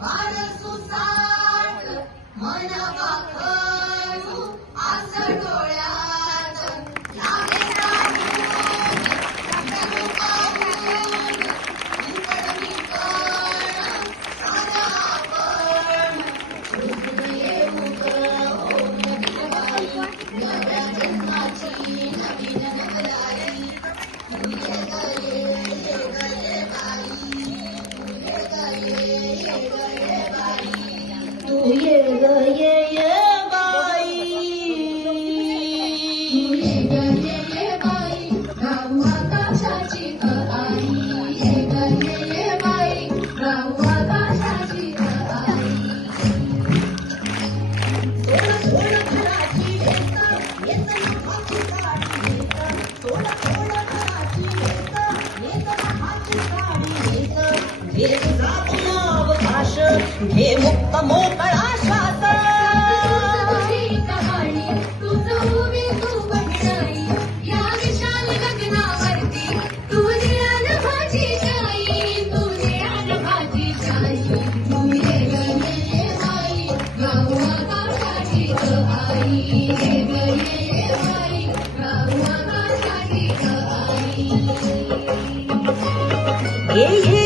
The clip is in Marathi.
बाळ सुसाट मन वाखणू आस डोळ्यात लागे राहून रंग पाहून मुकड मिकण सारा आपण येऊ नव्या जन्माची नवीन नवलाई ये गये बाई तू ये गये बाई राहू आकाशाची आई ये गये बाई राहू आकाशाची आई थोडं घराची येत हाची गाडी थोडं घराची येत हाची गाडी हे तुझा अवकाश हे मुक्त मोकळा श्वास तुझं उभी तू बघणाई या विशाल गगनावरती तू निळाल भाजी जाई तू निळाल भाजी जाई तू ये गये बाई राहू आकाशाची आई ये गये बाई राहू आकाशाची आई